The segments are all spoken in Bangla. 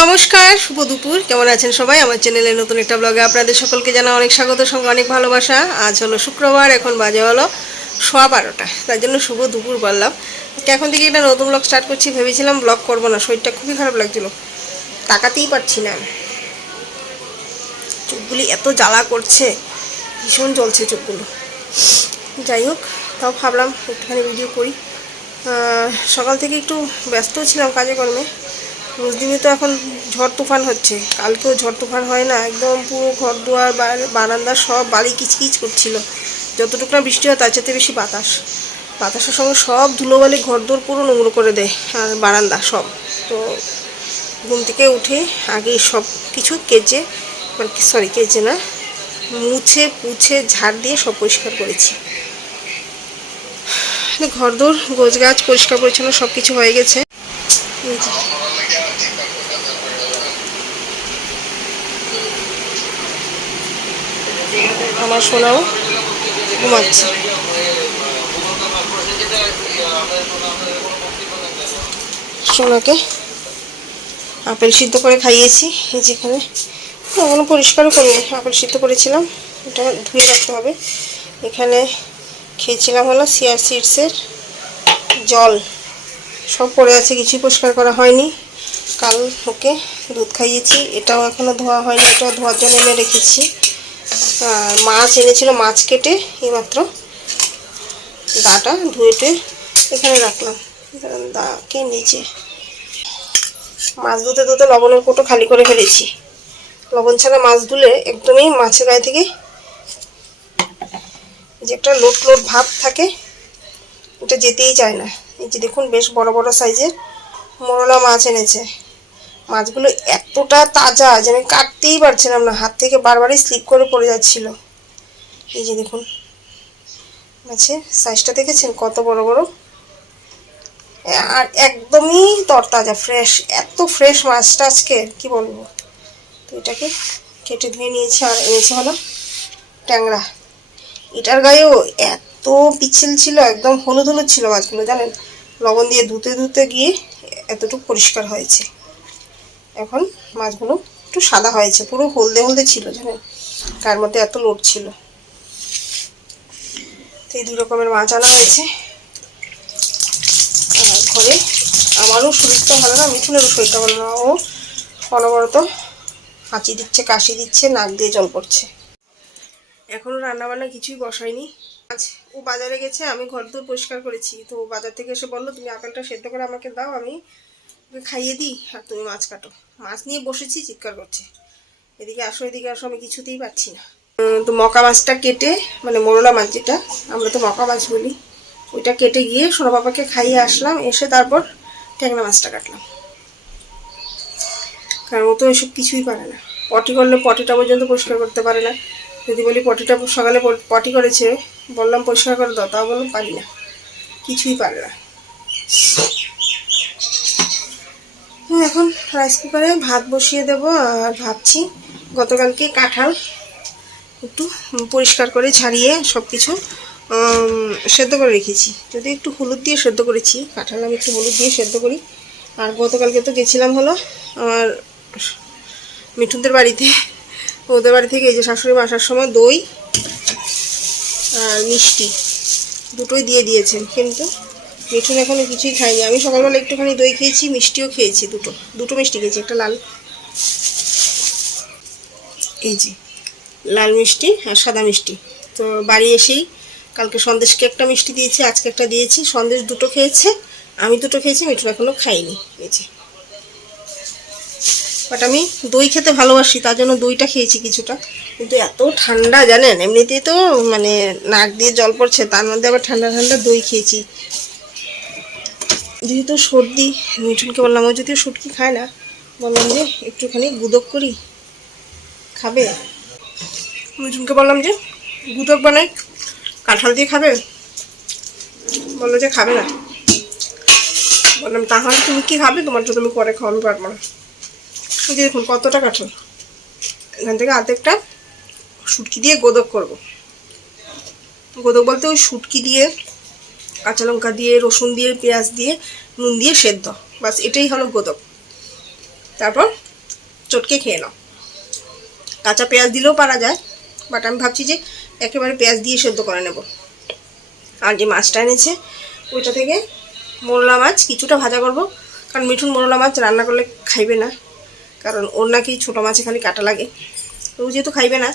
নমস্কার, শুভ দুপুর। কেমন আছেন সবাই? আমার চ্যানেলে নতুন একটা ব্লগে আপনাদের সকলকে জানা অনেক স্বাগত, সঙ্গে অনেক ভালোবাসা। আজ হলো শুক্রবার, এখন বাজে হলো 12:15, তার জন্য শুভ দুপুর বললাম। এখন থেকে একটা নতুন ব্লগ স্টার্ট করছি। ভেবেছিলাম ব্লগ করবো না, শরীরটা খুবই খারাপ লাগছিলো, তাকাতেই পারছি না। চোখগুলি এত জ্বালা করছে, ভীষণ জ্বলছে চোখগুলো। যাই হোক, তাও ভাবলাম একটুখানি ভিডিও করি। সকাল থেকে একটু ব্যস্ত ছিলাম কাজে কর্মে। মুসলিমে তো এখন ঝড় তুফান হচ্ছে, কালকেও ঝড় তুফান হয় না, একদম পুরো ঘর দুয়ার বারান্দা সব বালি কিচকিচ করছিল। যতটুকু না বৃষ্টি হয় তার চাইতে বেশি বাতাসের সঙ্গে সব ধুলোবালি ঘর দুয়ার পুরো নোংরা করে দেয়, আর বারান্দা সব। তো ঘুম থেকে উঠে আগে সব কিছু কেচে, মানে কেচে না, মুছে পুছে ঝাড় দিয়ে সব পরিষ্কার করেছি। ঘরদোর গোছগাছ পরিষ্কার পরিচ্ছন্ন সব কিছু হয়ে গেছে। আমার সোনাও ঘুমাচ্ছে। সোনাকে আপেল সিদ্ধ করে খাইয়েছি। যেখানে ওগুলো পরিষ্কারও করিনি, আপেল সিদ্ধ করেছিলাম, ওটা ধুয়ে রাখতে হবে। এখানে খেয়েছিলাম হলো চিয়া সিডসের জল, সব পড়ে আছে, কিছুই পরিষ্কার করা হয়নি। কাল ওকে দুধ খাইয়েছি, এটাও এখনও ধোয়া হয়নি, এটাও ধোয়ার জন্য এনে রেখেছি। আর মাছ এনেছিল, মাছ কেটে এইমাত্র দাটা ধুয়ে এখানে রাখলাম, দাকে নিচে। মাছ ধুতে ধুতে লবণের কোটো খালি করে ফেলেছি। লবণ ছাড়া মাছ ধুলে একদমই মাছের গায়ে থেকে যে একটা লোট লোট ভাব থাকে, ওটা যেতেই চায় না। এই যে দেখুন, বেশ বড় বড় সাইজের মোরলা মাছ এনেছে। মাছগুলো এতটা তাজা যে আমি কাটতেই পারছিলাম না, হাত থেকে বারবারই স্লিপ করে পড়ে যাচ্ছিল। এই যে দেখুন মাছের সাইজটা দেখেছেন, কত বড় বড়, আর একদমই তরতাজা ফ্রেশ। এত ফ্রেশ মাছটা আজকে কি বলবো। তো এটাকে কেটে ধুয়ে নিয়েছি। আর এনেছে হলো ট্যাংরা, এটার গায়েও এত পিচ্ছিল ছিল, একদম হলুদ হলুদ ছিল মাছগুলো, জানেন। লবণ দিয়ে ধুতে ধুতে গিয়ে এতটুকু পরিষ্কার হয়েছে। এখন মাছগুলো একটু সাদা হয়েছে, পুরো হলদে হলদে ছিল, জানেন, তার মধ্যে এত লোট ছিল। তো এই 2 রকমের মাছ আনা হয়েছে। আর ঘরে আমারও শরীরটা ভালো না, মিঠুনেরও শরীরটা ভালো না, ও অনবরত হাঁচি দিচ্ছে, কাশি দিচ্ছে, নাক দিয়ে জল পড়ছে। এখনও রান্নাবান্না কিছুই বসাইনি। আজ ও বাজারে গেছে, আমি ঘর দূর পরিষ্কার করেছি। তো বাজার থেকে এসে বললো, তুমি আপেলটা সেদ্ধ করে আমাকে দাও, আমি ওকে খাইয়ে দিই, আর তুমি মাছ কাটো। মাছ নিয়ে বসেছি, চিৎকার করছে, এদিকে আসো এদিকে আসো, আমি কিছুতেই পারছি না। তো মকা মাছটা কেটে, মানে মোরলা মাছ যেটা আমরা তো মকা মাছ বলি, ওইটা কেটে গিয়ে সোনা বাবাকে খাইয়ে আসলাম। এসে তারপর ট্যাংরা মাছটা কাটলাম, কারণ ও তো এসব কিছুই পারে না। পটি করলে পটিটা পর্যন্ত পরিষ্কার করতে পারে না। যদি বলি পটিটা সকালে পটি করেছে, বললাম পরিষ্কার করে দাও, তাও বললাম পারি না, কিছুই পারে না। এখন রাইস কুকারে ভাত বসিয়ে দেব। আর ভাবছি, গতকালকে কাঁঠাল একটু পরিষ্কার করে ছাড়িয়ে সব কিছু সেদ্ধ করে রেখেছি, যদি একটু হলুদ দিয়ে সেদ্ধ করেছি। কাঁঠাল আমি একটু হলুদ দিয়ে সেদ্ধ করি। আর গতকালকে তো গেছিলাম হলো আমার মিঠুনদের বাড়িতে, ওদের বাড়ি থেকে এই যে শাশুড়ি মা আসার সময় দই আর মিষ্টি দুটোই দিয়ে দিয়েছেন, কিন্তু মিঠুন এখনো কিছুই খায়নি। আমি সকালবেলা একটুখানি দই খেয়েছি, মিষ্টিও খেয়েছি, দুটো মিষ্টি খেয়েছি, একটা লাল, এই যে লাল মিষ্টি আর সাদা মিষ্টি। তো বাড়ি এসেই কালকে সন্দেশকে একটা মিষ্টি দিয়েছি, আজকে একটা দিয়েছি। সন্দেশ দুটো খেয়েছে, আমি দুটো খেয়েছি, মিঠুন এখনো খাইনি। এই যে, বাট আমি দই খেতে ভালোবাসি, তার জন্য দইটা খেয়েছি কিছুটা। কিন্তু এত ঠান্ডা জানেন, এমনিতেই তো মানে নাক দিয়ে জল পড়ছে, তার মধ্যে আবার ঠান্ডা ঠান্ডা দই খেয়েছি। যেহেতু সর্দি, মিঠুনকে বললাম, ও যদিও শুটকি খায় না, বললাম যে একটুখানি গুদক করি, খাবে। মিঠুনকে বললাম যে গুদক বানাই, কাঁঠাল দিয়ে খাবে, বললো যে খাবে না। বললাম তাহলে তুমি কি খাবে, তোমার তো তুমি করে খাওয়াতে পারবো না। যে দেখুন কতটা কাঁঠাল, এখান থেকে অর্ধেকটা শুটকি দিয়ে গোদক করব। গোদক বলতে ওই শুটকি দিয়ে, কাঁচা লঙ্কা দিয়ে, রসুন দিয়ে, পেঁয়াজ দিয়ে, নুন দিয়ে সেদ্ধ, বাস এটাই হলো গোদক। তারপর চটকে খেয়ে নাও। কাঁচা পেঁয়াজ দিলেও পারা যায়, বাট আমি ভাবছি যে একেবারে পেঁয়াজ দিয়ে সেদ্ধ করে নেব। আর যে মাছটা এনেছে ওইটা থেকে মোরলা মাছ কিছুটা ভাজা করব, কারণ মিঠুন মোরলা মাছ রান্না করলে খাইবে না, কারণ ওর নাকি ছোটো মাছে খালি কাটা লাগে। তো ও যেহেতু খাইবে না,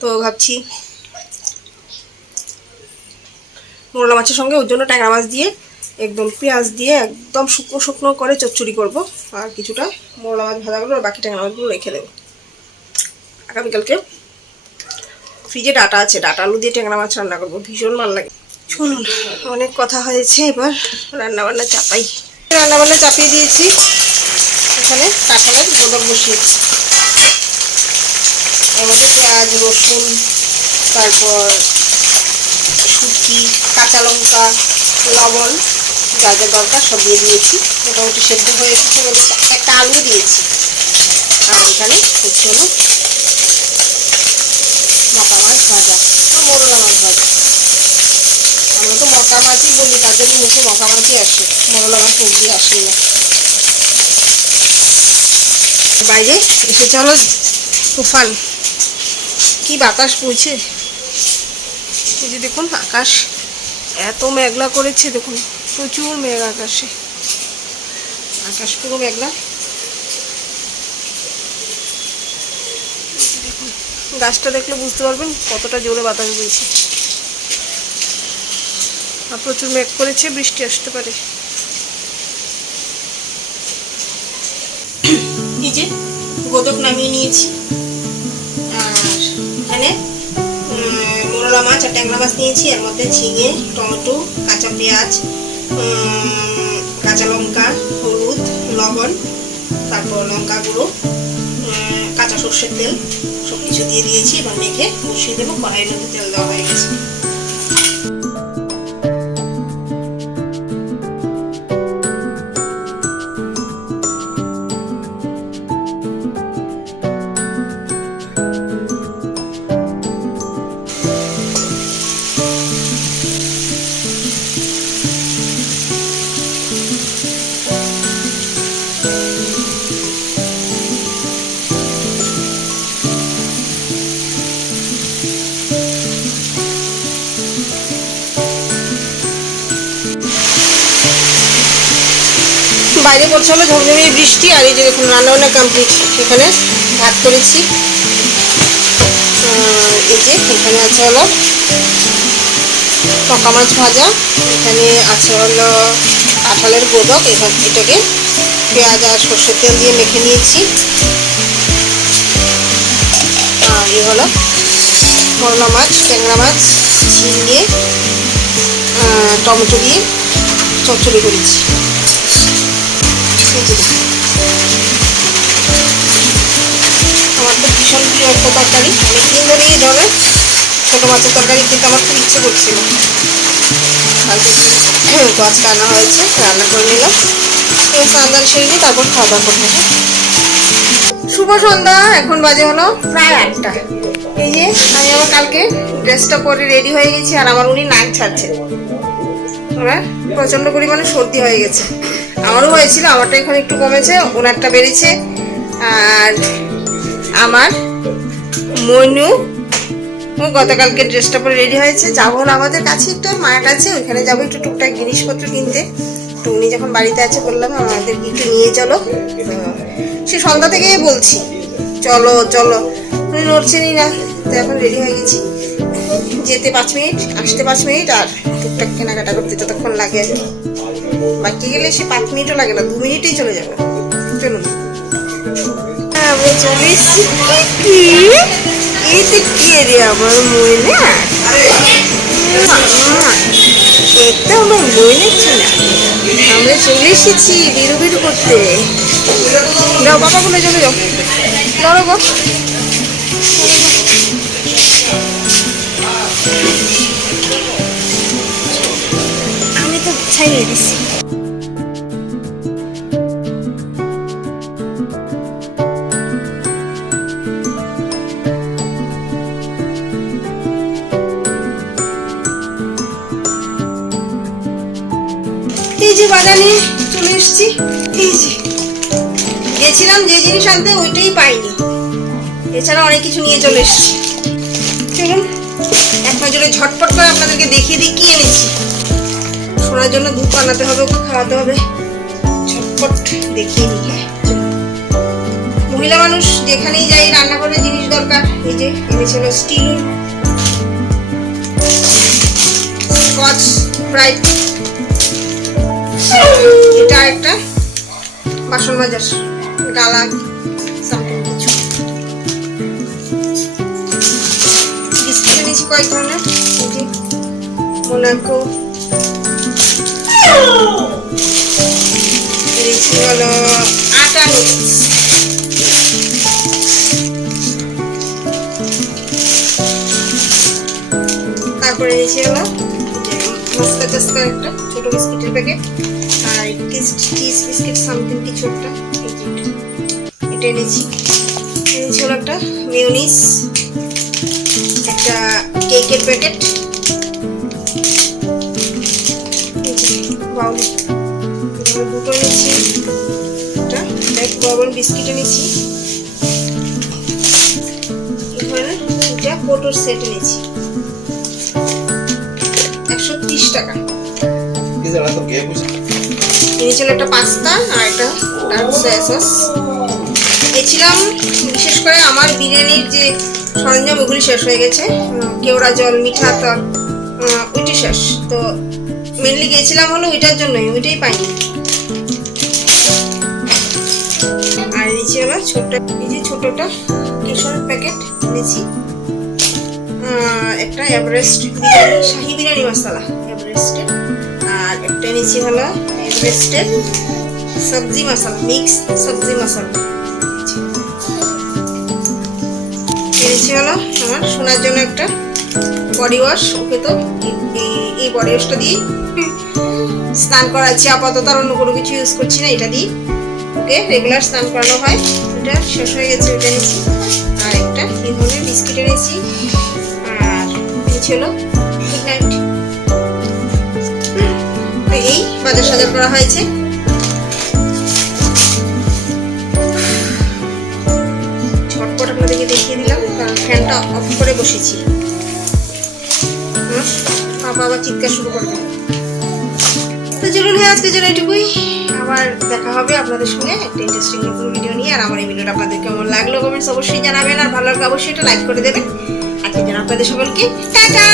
তো ভাবছি মোরলা মাছের সঙ্গে ওর জন্য ট্যাংরা মাছ দিয়ে একদম পেঁয়াজ দিয়ে একদম শুকনো শুকনো করে চচ্চড়ি করব, আর কিছুটা মোরলা মাছ ভাজা করবো, আর বাকি ট্যাংরা মাছগুলো রেখে দেবো। আগামীকালকে ফ্রিজে ডাটা আছে, ডাটা আলু দিয়ে ট্যাংরা মাছ রান্না করবো, ভীষণ ভালো লাগে। শুনুন, অনেক কথা হয়েছে, এবার রান্নাবান্না চাপাই। রান্নাবান্না চাপিয়ে দিয়েছি, এখানে কাঁঠালের মোদক বসিয়েছি। এর মধ্যে পেঁয়াজ, রসুন, তারপর শুটকি, কাঁচা লঙ্কা, লবণ, যা যা দরকার সব দিয়ে দিয়েছি। মোটামুটি সেদ্ধ হয়ে এসেছে, একটা আলু দিয়েছি। আর এখানে হচ্ছে হলো মকা মাছ ভাজা, মোরলা মাছ ভাজা। আমরা তো মকা মাছই বলি, তাদের মুখে মকা মাছই আসে, মোরলা মাছ মুখ দিয়ে আসে না। বাইরে এসে চলো তুফান, কি বাতাস বইছে। এই যে দেখুন আকাশ এত মেঘলা করেছে, দেখুন প্রচুর মেঘ আকাশে, আকাশ পুরো মেঘলা। দেখুন গাছটা দেখলে বুঝতে পারবেন কতটা জোরে বাতাস বইছে, আর প্রচুর মেঘ করেছে, বৃষ্টি আসতে পারে। এই যে গোদক নামিয়ে নিয়েছি, আর এখানে মোরলা মাছ আর ট্যাংরা মাছ নিয়েছি। এর মধ্যে ঝিঙে, টমেটো, কাঁচা পেঁয়াজ, কাঁচা লঙ্কা, হলুদ, লবণ, তারপর লঙ্কা গুঁড়ো, কাঁচা সর্ষের তেল সব কিছু দিয়ে দিয়েছি। এবার মেখে বসিয়ে দেবো, কড়াইয়ের মধ্যে তেল দেওয়া হয়ে গেছে। বাইরে পড়ছে হলো ঝমঝমিয়ে বৃষ্টি, আর এই যে দেখুন রান্নাবান্না কমপ্লিট। এখানে ভাত করেছি, এই যে এখানে আছে হলো পকা মাছ ভাজা, এখানে আছে হলো কাঁঠালের গোদক, এটাকে পেঁয়াজ আর সর্ষের তেল দিয়ে মেখে নিয়েছি। আর এই হলো মোরলা মাছ, ট্যাংরা মাছ, ঝিঙে, টমেটো দিয়ে চচ্চড়ি করেছি। আমার তো ভীষণ প্রিয় একটা তরকারি, অনেকদিন ধরে এই ধরনের ছোটো মাছের তরকারি খেতে আমার খুব ইচ্ছে করছিল। কালকে তো আজকে আনা হয়েছে, রান্না করে নিলাম। এবার স্নান সেরে নিই, তারপর খাওয়া দাওয়া করতে হবে। শুভ সন্ধ্যা, এখন বাজে হলো প্রায় 8টা। এই যে আমি আমার কালকে ড্রেসটা পরে রেডি হয়ে গেছি, আর আমার উনি নাক ছাড়ছে। ওরা প্রচণ্ড পরিমাণে সর্দি হয়ে গেছে, আমারও হয়েছিল, আমারটা এখন একটু কমেছে, ওনারটা বেড়েছে। আর আমার মনু ও গতকালকে ড্রেসটা পরে রেডি হয়েছে। যাবো হলো আমাদের কাছে একটা মার্ট আছে, ওইখানে যাবো একটু টুকটাক জিনিসপত্র কিনতে। তো উনি যখন বাড়িতে আছে বললাম আমাদেরকে একটু নিয়ে চলো। সে সন্ধ্যা থেকেই বলছি চলো চলো, উনি নড়ছেনই না। তো এখন রেডি হয়ে গেছি, যেতে 5 মিনিট, আসতে 5 মিনিট, আর টুকটাক কেনাকাটা করতে যতক্ষণ লাগে। বাকি গেলে সে 5 মিনিটও লাগে না, 2 মিনিটেই চলে যাবে। চলুন আমরা চলে এসেছি। এইটা কে রে আমার ময়না, একটা আমার ময়না ছিল। আমরা চলে এসেছি বিরু বিরু করতে। যাও বাবা বলে চলে যাও, লড়ো গো। আমি তো ছাইয়ে দিচ্ছি। এই যে বাগানে চলে এসেছি, এই যে গেছিলাম যে জিনিস আনতে ওইটাই পাইনি, এছাড়া অনেক কিছু নিয়ে চলে এসেছি। চলুন এক নজরে ঝটপট করে আপনাদেরকে দেখিয়ে দিই কি এনেছি। শোনার জন্য দুধ বানাতে হবে, ওকে খাওয়াতে হবে, ঝটপট দেখিয়ে নিই। হ্যাঁ মহিলা মানুষ যেখানেই যাই রান্নাঘরে জিনিস দরকার। এই যে এনেছিল স্টিল স্কচ ব্রাইট, এটা একটা বাসন মাজার গালা সামথিং কিছু। বিস্কুট এনেছি কয়েক ধরনের, এই যে মোনাকো এনেছি হলো আটা নুডলস, তারপরে এনেছি হলো মাস্কা চাস্কার একটা ছোট বিস্কিটের প্যাকেট, আর চিজ বিস্কিট সামথিং কিছু একটা, এটা এনেছি হলো একটা মেয়োনিজ, একটা কেকের প্যাকেট, বাউল দুটো এনেছি, একটা ব্ল্যাক বাবল বিস্কিট এনেছি, এই ধরনের দুটা কোটোর সেট এনেছি 130 টাকা। এনেছিল একটা পাস্তা আর একটা ডার্ক সয়া সস। গেছিলাম বিশেষ করে আমার বিরিয়ানির যে সরঞ্জাম ওগুলি শেষ হয়ে গেছে, কেওড়া জল, মিঠা তল, ওইটি শেষ, তো মেনলি গেছিলাম হলো ওইটার জন্যই, ওইটাই পাইনি। আর এনেছি হলো ছোট্ট, এই যে ছোটটা কেশর প্যাকেট এনেছি, একটা এভারেস্ট বিরিয়ানি শাহি বিরিয়ানি মশলা এভারেস্টের, আর একটা এনেছি হলো এভারেস্টের সবজি মশলা, মিক্স সবজি মশলা এনেছি হলো আমার সোনার জন্য একটা বডি ওয়াশ। ওকে তো এই বডি ওয়াশটা দিয়ে স্নান করাচ্ছি আপাতত, আর অন্য কোনো কিছু ইউজ করছি না, এটা দিয়ে ওকে রেগুলার স্নান করানো হয়। এটা শেষ হয়ে গেছে, ওটা এনেছি। আর একটা এই ধরনের বিস্কিট এনেছি, আর এনেছি হলো গুড নাইট। এই বাজার সাজার করা হয়েছে। ঝটপট আপনাদেরকে দেখিয়ে দিলাম, কারণ ফ্যানটা অফ করে বসেছি, বাবা আবার চিৎকার শুরু করবে। তো চলুন হ্যাঁ আজকের জন্য এটুকুই, আবার দেখা হবে আপনাদের সঙ্গে একটা ইন্টারেস্টিং নতুন ভিডিও নিয়ে। আর আমার এই ভিডিওটা আপনাদের কেমন লাগলো কমেন্টস অবশ্যই জানাবেন, আর ভালো লাগলে অবশ্যই এটা লাইক করে দেবেন। আজকের জন্য আপনাদের সকলকে টাটা।